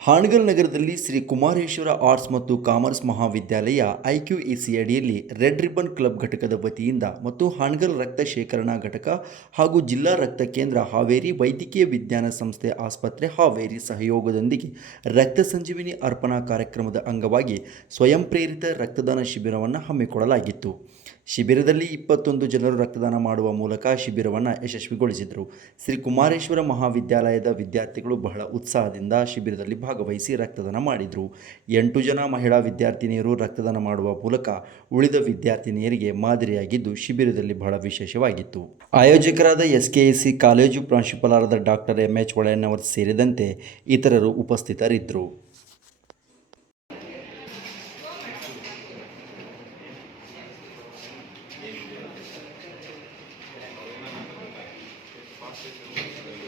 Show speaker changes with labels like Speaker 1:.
Speaker 1: ಹಾನಗಲ್ ನಗರದಲ್ಲಿ ಶ್ರೀ ಕುಮಾರೇಶ್ವರ ಆರ್ಟ್ಸ್ ಮತ್ತು ಕಾಮರ್ಸ್ ಮಹಾವಿದ್ಯಾಲಯ ಐಕ್ಯುಎಸಿ ಅಡಿಯಲ್ಲಿ ರೆಡ್ ರಿಬ್ಬನ್ ಕ್ಲಬ್ ಘಟಕದ ವತಿಯಿಂದ ಮತ್ತು ಹಾಣಗಲ್ ರಕ್ತ ಶೇಖರಣಾ ಘಟಕ ಹಾಗೂ ಜಿಲ್ಲಾ ರಕ್ತ ಕೇಂದ್ರ ಹಾವೇರಿ ವೈದ್ಯಕೀಯ ವಿಜ್ಞಾನ ಸಂಸ್ಥೆ ಆಸ್ಪತ್ರೆ ಹಾವೇರಿ ಸಹಯೋಗದೊಂದಿಗೆ ರಕ್ತ ಸಂಜೀವಿನಿ ಅರ್ಪಣಾ ಕಾರ್ಯಕ್ರಮದ ಅಂಗವಾಗಿ ಸ್ವಯಂ ಪ್ರೇರಿತ ರಕ್ತದಾನ ಶಿಬಿರವನ್ನು ಹಮ್ಮಿಕೊಳ್ಳಲಾಗಿತ್ತು. ಶಿಬಿರದಲ್ಲಿ ಇಪ್ಪತ್ತೊಂದು ಜನರು ರಕ್ತದಾನ ಮಾಡುವ ಮೂಲಕ ಶಿಬಿರವನ್ನು ಯಶಸ್ವಿಗೊಳಿಸಿದರು. ಶ್ರೀ ಕುಮಾರೇಶ್ವರ ಮಹಾವಿದ್ಯಾಲಯದ ವಿದ್ಯಾರ್ಥಿಗಳು ಬಹಳ ಉತ್ಸಾಹದಿಂದ ಶಿಬಿರದಲ್ಲಿ ಭಾಗವಹಿಸಿ ರಕ್ತದಾನ ಮಾಡಿದರು. ಎಂಟು ಜನ ಮಹಿಳಾ ವಿದ್ಯಾರ್ಥಿನಿಯರು ರಕ್ತದಾನ ಮಾಡುವ ಮೂಲಕ ಉಳಿದ ವಿದ್ಯಾರ್ಥಿನಿಯರಿಗೆ ಮಾದರಿಯಾಗಿದ್ದು ಶಿಬಿರದಲ್ಲಿ ಬಹಳ ವಿಶೇಷವಾಗಿತ್ತು. ಆಯೋಜಕರಾದ ಎಸ್ಕೆಎಸ್ಸಿ ಕಾಲೇಜು ಪ್ರಾಂಶುಪಾಲರಾದ ಡಾಕ್ಟರ್ ಎಂ ಎಚ್ ಒಳೆಯನ್ನವರು ಸೇರಿದಂತೆ ಇತರರು ಉಪಸ್ಥಿತರಿದ್ದರು. Thank you.